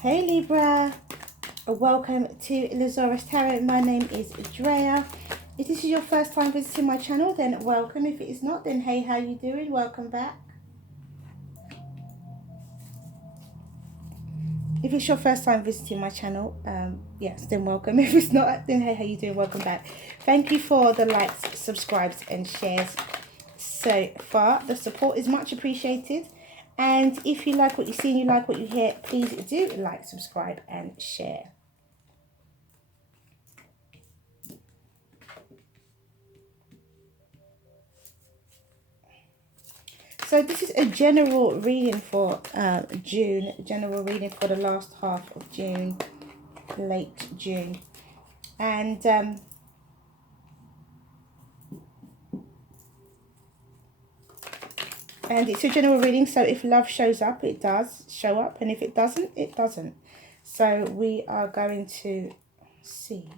Hey Libra, welcome to Zarious Tarot. My name is Drea. If this is your first time visiting my channel, then welcome. If it is not, then hey, how you doing? Welcome back. If it's your first time visiting my channel, yes, then welcome. If it's not, then hey, how you doing? Welcome back. Thank you for the likes, subscribes and shares so far. The support is much appreciated. And if you like what you see and you like what you hear, please do like, subscribe and share. So this is a general reading for June, general reading for the last half of June, late June. And it's a general reading, so if love shows up, it does show up, and if it doesn't, it doesn't. So we are going to see.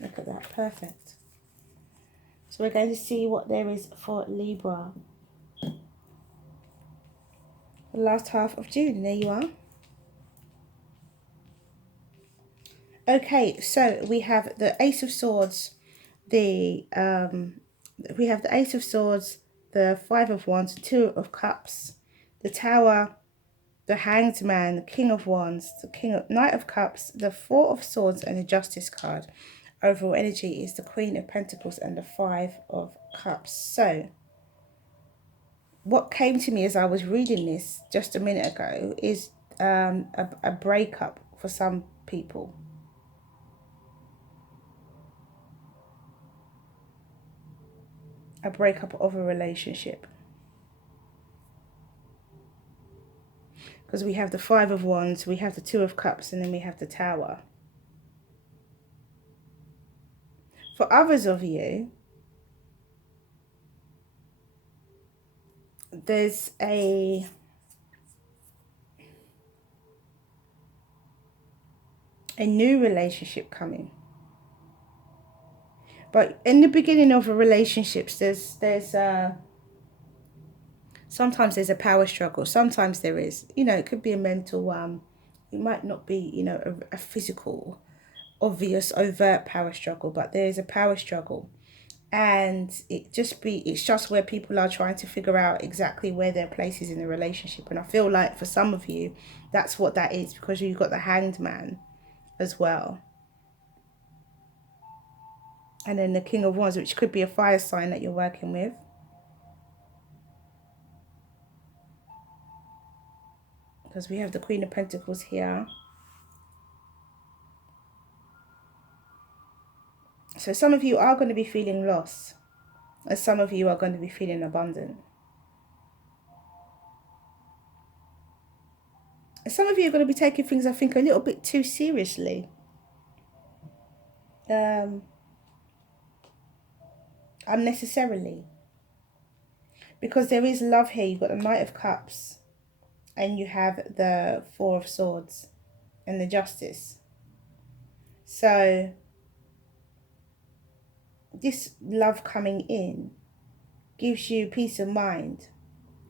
Look at that, perfect. So we're going to see what there is for Libra. The last half of June, there you are. Okay, so we have the Ace of Swords, we have the Ace of Swords, the Five of Wands, Two of Cups, the Tower, the Hanged Man, the King of Wands, the Knight of Cups, the Four of Swords, and the Justice card. Overall energy is the Queen of Pentacles and the Five of Cups. So, what came to me as I was reading this just a minute ago is a breakup for some people. A breakup of a relationship. Because we have the Five of Wands, we have the Two of Cups, and then we have the Tower. For others of you, there's a new relationship coming. But in the beginning of a relationship, sometimes there's a power struggle. Sometimes there is. You know, it could be a mental one. It might not be, you know, a physical, obvious, overt power struggle, but there is a power struggle. And it's just where people are trying to figure out exactly where their place is in the relationship. And I feel like for some of you, that's what that is, because you've got the Hanged Man as well. And then the King of Wands, which could be a fire sign that you're working with. Because we have the Queen of Pentacles here. So some of you are going to be feeling loss. And some of you are going to be feeling abundant. And some of you are going to be taking things, I think, a little bit too seriously. Unnecessarily. Because there is love here. You've got the Knight of Cups. And you have the Four of Swords. And the Justice. So this love coming in gives you peace of mind.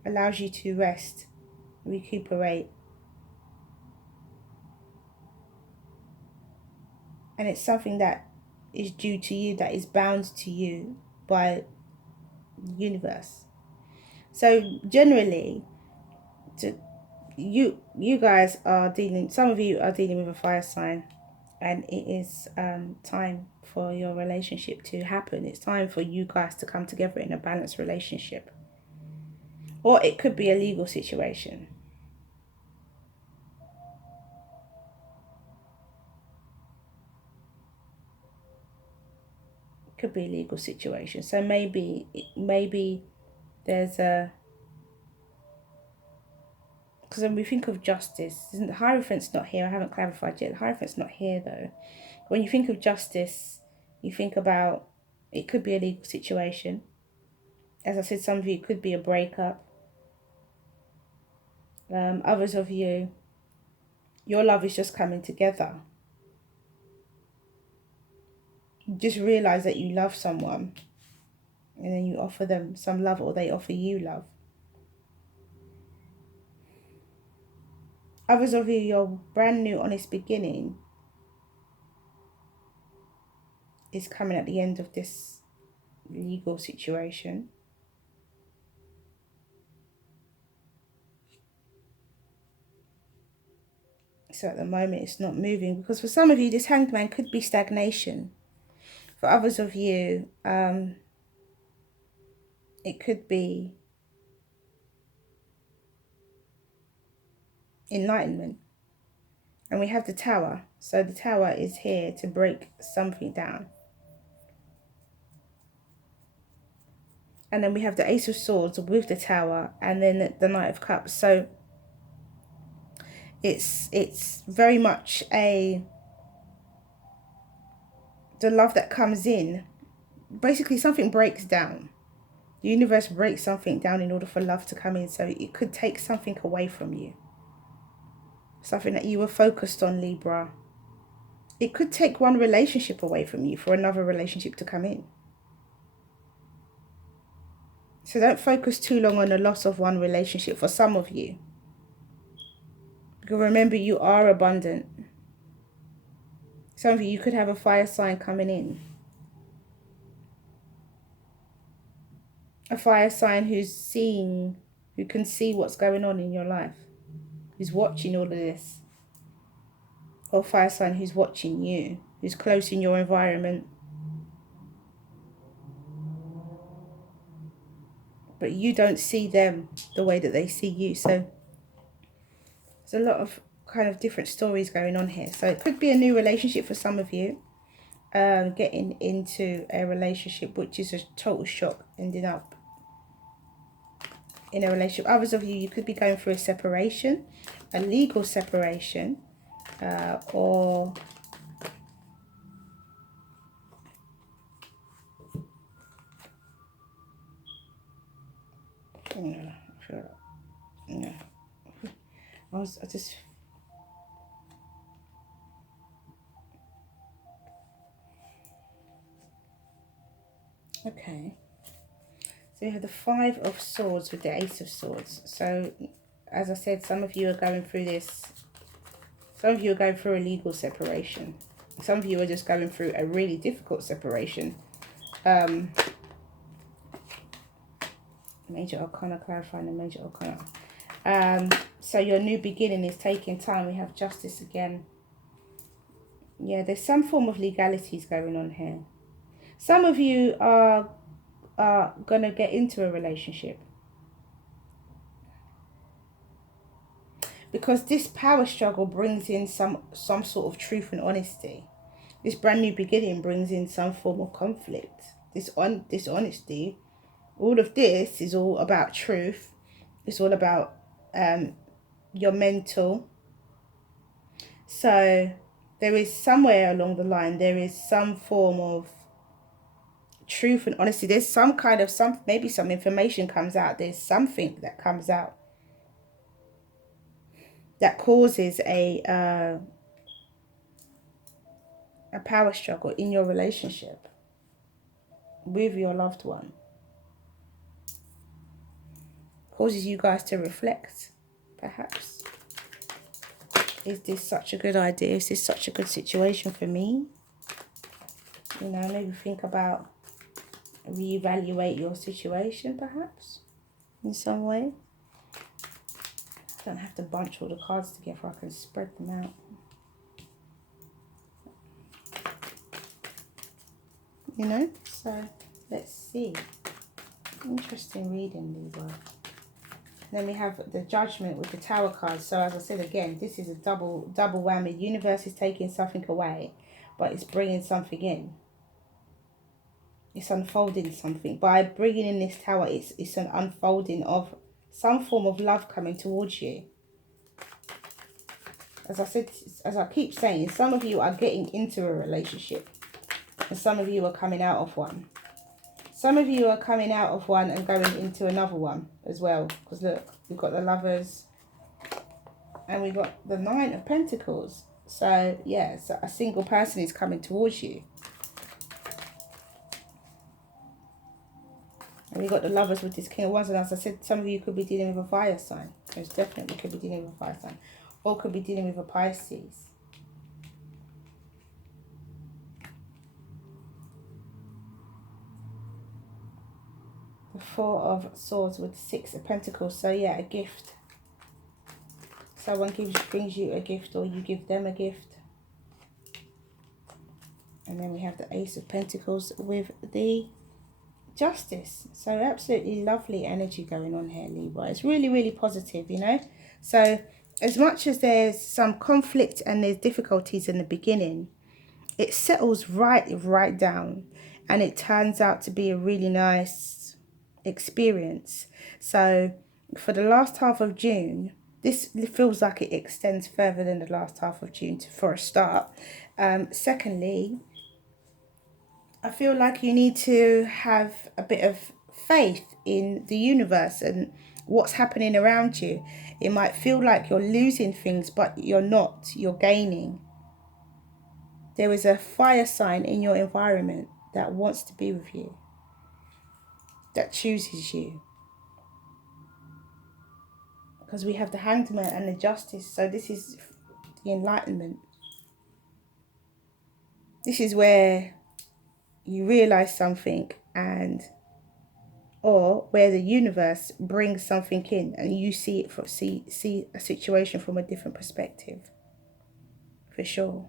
Allows you to rest. Recuperate. And it's something that is due to you, that is bound to you by the universe. So generally, you guys are dealing, some of you are dealing with a fire sign, and it is time for your relationship to happen. It's time for you guys to come together in a balanced relationship. Or it could be a legal situation. Could be a legal situation. So maybe there's a, because when we think of justice, the Hierophant's not here. I haven't clarified yet. The Hierophant's not here though. When you think of justice, you think about, it could be a legal situation. As I said, some of you, it could be a breakup. Others of you, your love is just coming together. You just realize that you love someone, and then you offer them some love, or they offer you love. Others of you, your brand new honest beginning is coming at the end of this legal situation. So at the moment it's not moving, because for some of you this Hanged Man could be stagnation. For others of you, it could be enlightenment. And we have the Tower. So the Tower is here to break something down. And then we have the Ace of Swords with the Tower, and then the Knight of Cups. So it's very much the love that comes in. Basically something breaks down. The universe breaks something down in order for love to come in. So it could take something away from you. Something that you were focused on, Libra. It could take one relationship away from you for another relationship to come in. So don't focus too long on the loss of one relationship for some of you. Because remember, you are abundant. Some of you could have a fire sign coming in. A fire sign who can see what's going on in your life. Who's watching all of this. Or fire sign who's watching you. Who's close in your environment. But you don't see them the way that they see you. So there's a lot of kind of different stories going on here. So it could be a new relationship for some of you. Getting into a relationship which is a total shock, ending up in a relationship. Others of you, you could be going through a separation, a legal separation, or I just okay. So you have the Five of Swords with the Ace of Swords. So, as I said, some of you are going through this. Some of you are going through a legal separation. Some of you are just going through a really difficult separation. Major Arcana, clarifying the Major Arcana. So your new beginning is taking time. We have Justice again. Yeah, there's some form of legalities going on here. Some of you are going to get into a relationship. Because this power struggle brings in some sort of truth and honesty. This brand new beginning brings in some form of conflict. This honesty. All of this is all about truth. It's all about your mental. So there is somewhere along the line, there is some form of truth and honesty. There's some kind of maybe some information comes out. There's something that comes out that causes a power struggle in your relationship with your loved one. Causes you guys to reflect, perhaps. Is this such a good idea? Is this such a good situation for me? You know, maybe think about, reevaluate your situation, perhaps, in some way. I don't have to bunch all the cards together. I can spread them out. You know, so let's see. Interesting reading, Libra. Then we have the Judgment with the Tower card. So as I said again, this is a double whammy. The universe is taking something away, but it's bringing something in. It's unfolding something. By bringing in this Tower, it's an unfolding of some form of love coming towards you. As I said, as I keep saying, some of you are getting into a relationship. And some of you are coming out of one. Some of you are coming out of one and going into another one as well. Because look, we've got the Lovers. And we've got the Nine of Pentacles. So, yeah, so a single person is coming towards you. And we've got the Lovers with this King of Wands. And as I said, some of you could be dealing with a fire sign. Most definitely could be dealing with a fire sign. or could be dealing with a Pisces. The Four of Swords with the Six of Pentacles. So yeah, a gift. Someone brings you a gift, or you give them a gift. And then we have the Ace of Pentacles with the Justice. So absolutely lovely energy going on here, Libra. It's really, really positive, you know. So as much as there's some conflict and there's difficulties in the beginning, it settles right down, and it turns out to be a really nice experience. So for the last half of June, this feels like it extends further than the last half of June for a start. Secondly, I feel like you need to have a bit of faith in the universe and what's happening around you. It might feel like you're losing things, but you're not. You're gaining. There is a fire sign in your environment that wants to be with you, that chooses you. Because we have the Hanged Man and the Justice. So this is the enlightenment. This is where you realize something, and or where the universe brings something in and you see it see a situation from a different perspective. For sure.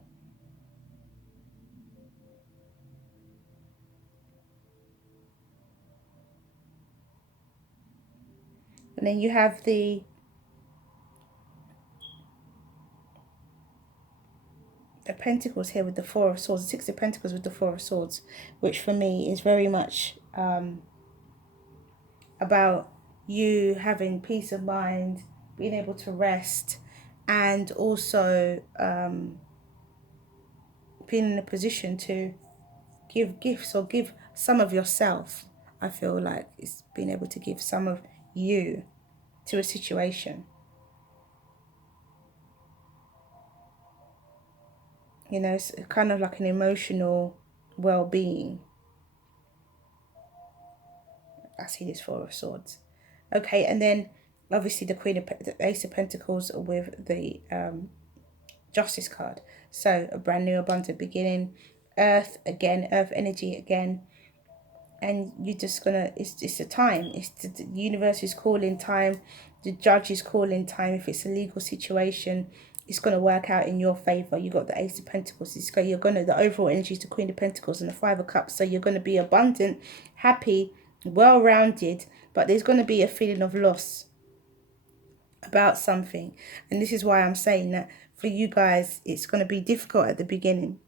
And then you have the Pentacles here with the Four of Swords, the Six of Pentacles with the Four of Swords, which for me is very much about you having peace of mind, being able to rest, and also being in a position to give gifts or give some of yourself. I feel like it's being able to give some of you to a situation. You know, it's kind of like an emotional well-being. I see this Four of Swords. Okay, and then obviously the Ace of Pentacles with the Justice card. So a brand new abundant beginning. Earth again, earth energy again. And you're just gonna, it's a time. It's the universe is calling time. The judge is calling time. If it's a legal situation, it's going to work out in your favor. You got the Ace of Pentacles. The overall energy is the Queen of Pentacles and the Five of Cups. So you're going to be abundant, happy, well-rounded, but there's going to be a feeling of loss about something. And this is why I'm saying that for you guys, it's going to be difficult at the beginning.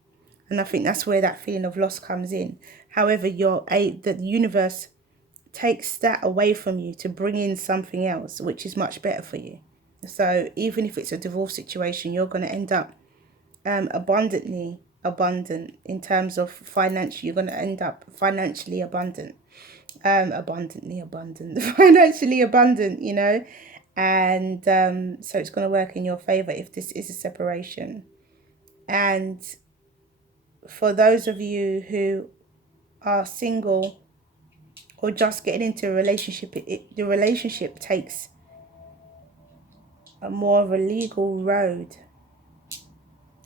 And I think that's where that feeling of loss comes in. However, the universe takes that away from you to bring in something else, which is much better for you. So even if it's a divorce situation, you're going to end up abundant in terms of financial. You're going to end up financially abundant, abundantly abundant, financially abundant, you know. And so it's going to work in your favor if this is a separation. And for those of you who are single or just getting into a relationship, the relationship takes a more of a legal road.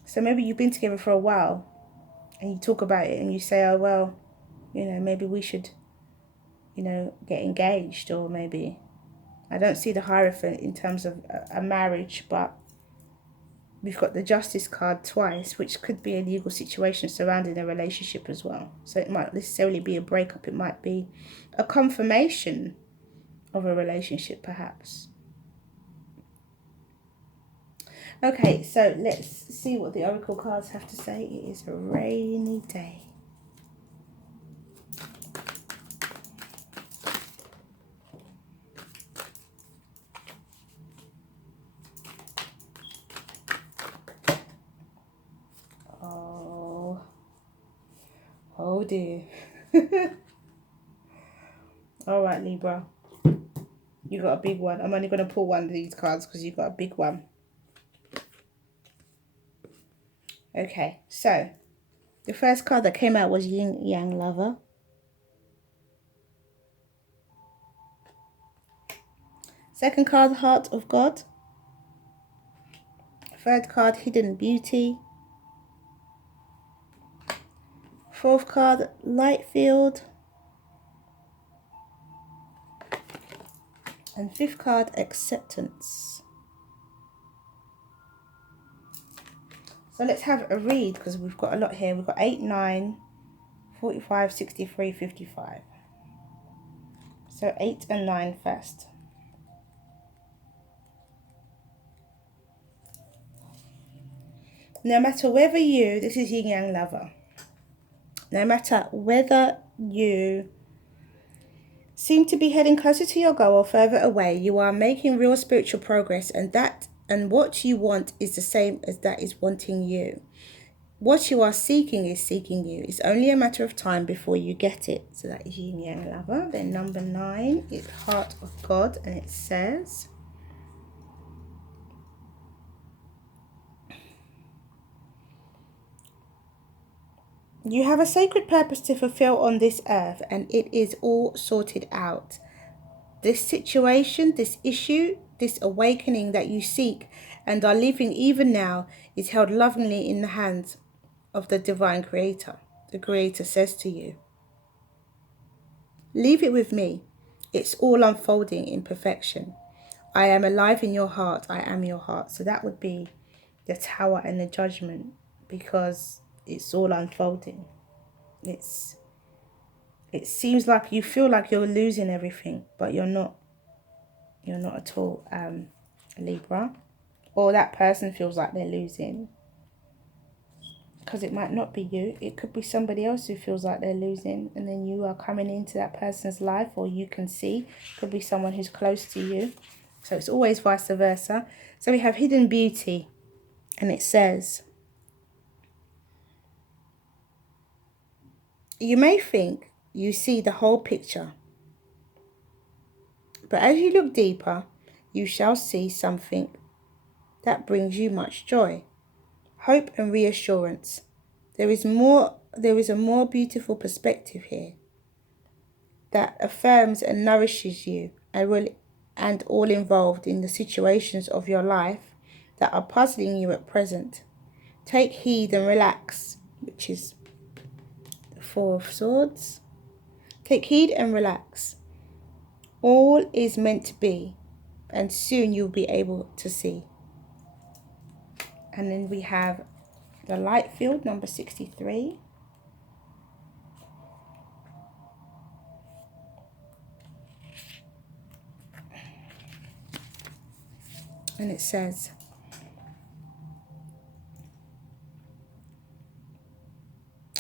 So maybe you've been together for a while and you talk about it and you say, oh, well, you know, maybe we should, you know, get engaged, or maybe, I don't see the Hierophant in terms of a marriage, but we've got the Justice card twice, which could be a legal situation surrounding a relationship as well. So it might necessarily be a breakup. It might be a confirmation of a relationship, perhaps. Okay, so let's see what the Oracle cards have to say. It is a rainy day. Oh dear. All right, Libra. You got a big one. I'm only going to pull one of these cards because you got a big one. Okay, so the first card that came out was Yin Yang Lover. Second card, Heart of God. Third card, Hidden Beauty. Fourth card, Light Field. And fifth card, Acceptance. So let's have a read, because we've got a lot here. We've got 8, 9, 45, 63, 55. So 8 and 9 first. No matter whether you, this is Yin Yang Lover. No matter whether you seem to be heading closer to your goal or further away, you are making real spiritual progress, and what you want is the same as that is wanting you. What you are seeking is seeking you. It's only a matter of time before you get it. So that is Yin Yang Lover. Then number 9 is Heart of God, and it says, you have a sacred purpose to fulfill on this earth, and it is all sorted out. This situation, this issue, this awakening that you seek and are living even now is held lovingly in the hands of the divine creator. The creator says to you, leave it with me. It's all unfolding in perfection. I am alive in your heart. I am your heart. So that would be the Tower and the Judgment, because it's all unfolding. It seems like you feel like you're losing everything, but you're not. You're not at all, Libra. Or that person feels like they're losing. Because it might not be you. It could be somebody else who feels like they're losing. And then you are coming into that person's life, or you can see. It could be someone who's close to you. So it's always vice versa. So we have Hidden Beauty. And it says, you may think you see the whole picture, but as you look deeper, you shall see something that brings you much joy, hope and reassurance. There is a more beautiful perspective here that affirms and nourishes you and all involved in the situations of your life that are puzzling you at present. Take heed and relax, which is the Four of Swords. Take heed and relax. All is meant to be, and soon you'll be able to see. And then we have the Light Field, number 63. And it says,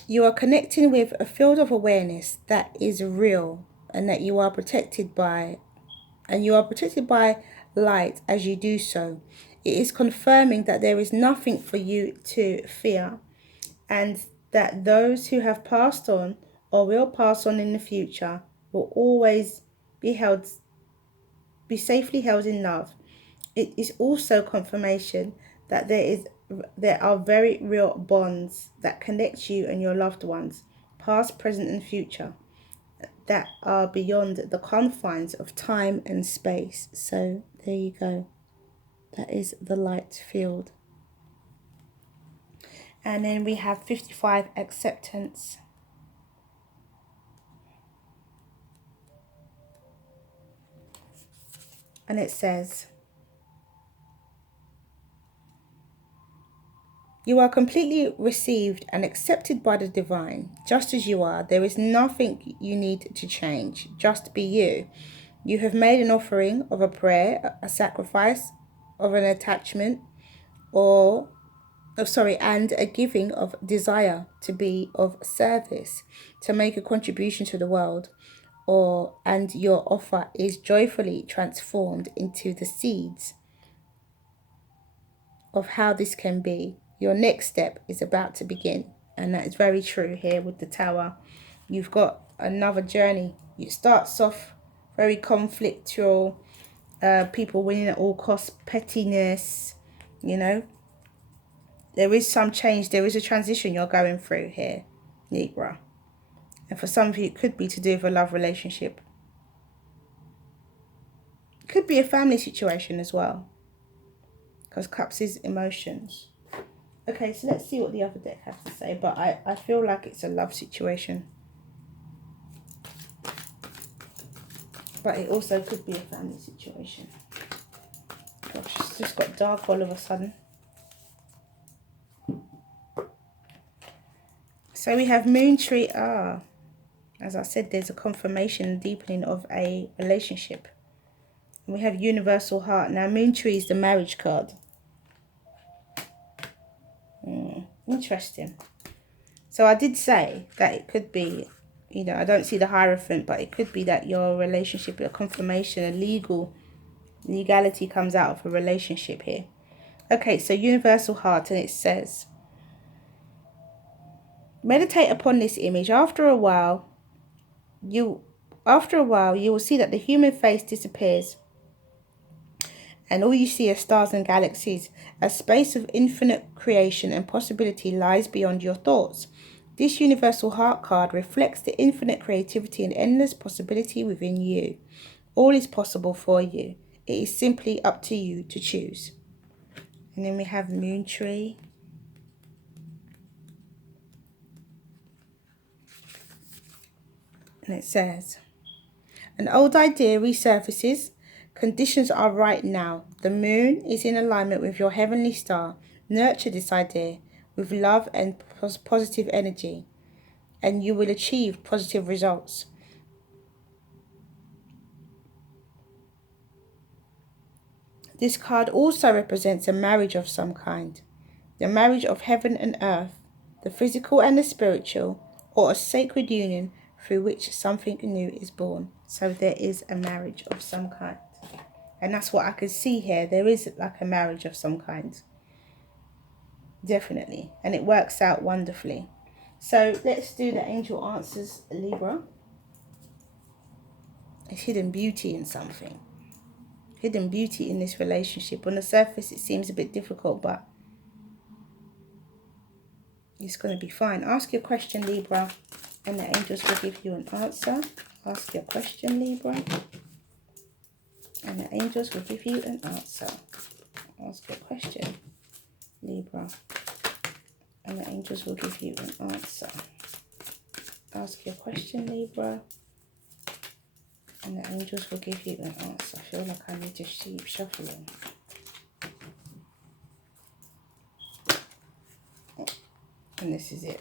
you are connecting with a field of awareness that is real, and that you are protected by, light as you do so. It is confirming that there is nothing for you to fear, and that those who have passed on or will pass on in the future will always be safely held in love. It is also confirmation that there are very real bonds that connect you and your loved ones, past, present and future, that are beyond the confines of time and space. So there you go. That is the Light Field. And then we have 55, Acceptance. And it says, you are completely received and accepted by the divine, just as you are. There is nothing you need to change. Just be you. You have made an offering of a prayer, a sacrifice, of an attachment, and a giving of desire to be of service, to make a contribution to the world, and your offer is joyfully transformed into the seeds of how this can be. Your next step is about to begin. And that is very true here with the Tower. You've got another journey. It starts off very conflictual, people winning at all costs, pettiness, There is some change. There is a transition you're going through here, Libra. And for some of you, it could be to do with a love relationship. It could be a family situation as well. because Cups is emotions. Okay, so let's see what the other deck has to say. But I feel like it's a love situation. But it also could be a family situation. Gosh, it's just got dark all of a sudden. So we have Moon Tree. As I said, there's a confirmation and deepening of a relationship. And we have Universal Heart. Now, Moon Tree is the marriage card. Interesting. So I did say that it could be, you know, I don't see the Hierophant, but it could be that your relationship, a confirmation, legality comes out of a relationship here. Okay, so Universal Heart, and it says, meditate upon this image. After a while, you will see that the human face disappears, and all you see are stars and galaxies. A space of infinite creation and possibility lies beyond your thoughts. This Universal Heart card reflects the infinite creativity and endless possibility within you. All is possible for you. It is simply up to you to choose. And then we have Moon Tree. And it says, an old idea resurfaces. Conditions are right now. The moon is in alignment with your heavenly star. Nurture this idea with love and positive energy, and you will achieve positive results. This card also represents a marriage of some kind. The marriage of heaven and earth, the physical and the spiritual, or a sacred union through which something new is born. So there is a marriage of some kind. And that's what I can see here. There is like a marriage of some kind. Definitely. And it works out wonderfully. So let's do the angel answers, Libra. It's hidden beauty in something. Hidden beauty in this relationship. On the surface, it seems a bit difficult, but it's going to be fine. Ask your question, Libra, and the angels will give you an answer. Ask your question, Libra, and the angels will give you an answer. Ask your question, Libra, and the angels will give you an answer. Ask your question, Libra, and the angels will give you an answer. I feel like I need to keep shuffling. And this is it.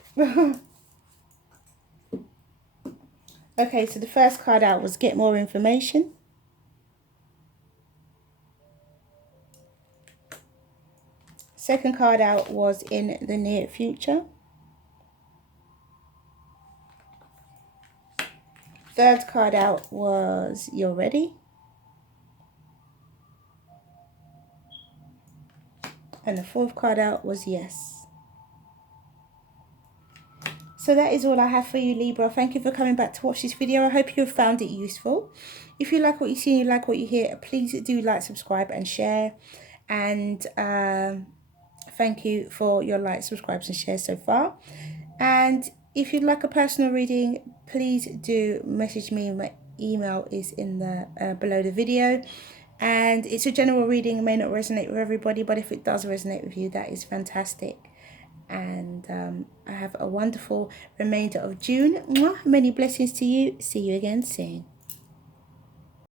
Okay, so the first card out was get more information. Second card out was in the near future. Third card out was you're ready. And the fourth card out was yes. So that is all I have for you, Libra. Thank you for coming back to watch this video. I hope you have found it useful. If you like what you see and you like what you hear, please do like, subscribe and share. And thank you for your likes, subscribes and shares so far. And if you'd like a personal reading, please do message me. My email is in the below the video. And it's a general reading. It may not resonate with everybody, but if it does resonate with you, that is fantastic. And I have a wonderful remainder of June. Mwah. Many blessings to you. See you again soon.